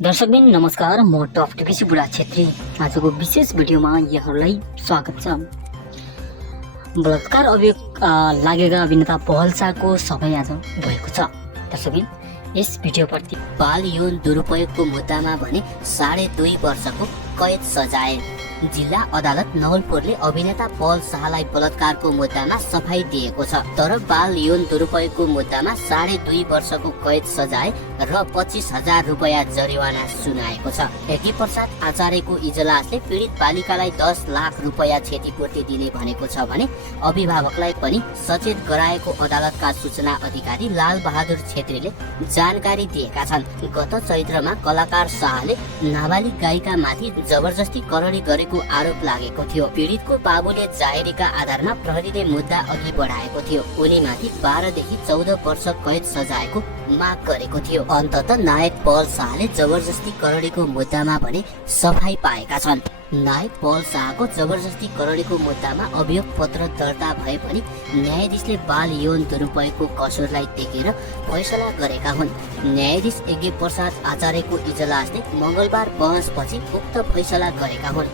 दर्शकबिन नमस्कार, म टप टिपिसी बुढा छेत्री। आजको विशेष भिडियोमा यहाँहरूलाई स्वागत छ। बलात्कार अभियोग लागेका अभिनेता पहल शाहको समय आज भएको छ। दर्शकबिन यस भिडियोप्रति बाल यौन दुरुपयोगको मुद्दामा भने 2.5 वर्षको कैद सजाय। जिल्ला अदालत नवलपुरले अभिनेता पहल शाहलाई बलात्कारको मुद्दामा सफाई दिएको छ, तर बाल यौन दुरुपयोगको मुद्दामा 2.5 वर्षको कैद सजाय र 25,000 रुपैयाँ जरिवाना सुनाएको छ। यज्ञ प्रसाद आचार्यको इजलासले पीडित बालिकालाई 10 लाख रुपैयाँ क्षतिपूर्ति दिने भनेको छ भने अभिभावकलाई पनि सचेत गराएको अदालतका सूचना अधिकारी लाल बहादुर छेत्रीले जानकारी दिएका छन्। गत चैत्रमा कलाकार शाहले नाबालिग गायिका माथि जबरजस्ती करडी गरेको आरोप लागेको थियो। पीडितको बाबुले जाहेरीका आधारमा प्रहरीले मुद्दा अघि बढाएको थियो। उनीमाथि 12 देखि 14 वर्ष कैद सजायको माग गरेको थियो। अन्ततः नायक पहल शाहले जबरजस्ती करडीको मुद्दामा भने सफाई पाएका छन्। नायक पहल शाहको जबरजस्ती करडीको मुद्दामा अभियोग पत्र दर्ता भए पनि न्यायाधीशले बाल यौन दुरुपयोगको कसुरलाई देखेर फैसला गरेका हुन्। न्यायाधीश यज्ञ प्रसाद आचार्यको इजलासले मंगलबार बहसपछि उक्त फैसला गरेका हुन्।